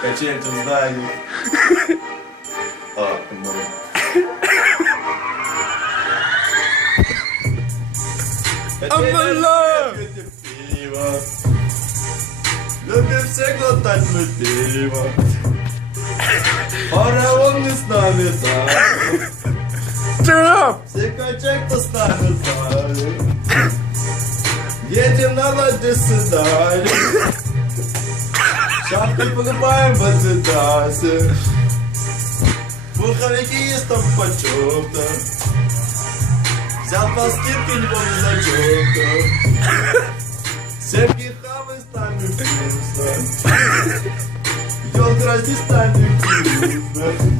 Качель тут знаю. А, ну. Амала! Пиво. Любим все глотать мы пиво. Фараон не с нами там. Стоп! Все качек, кто с нами знали. Едем на Владиславе. Шапки покупаем в Адидасе. Пуховики есть там почем-то. Взял по скидке, не помню зачем-то. Семки хавы станем вкусно. Ёлка расти станем вкусно.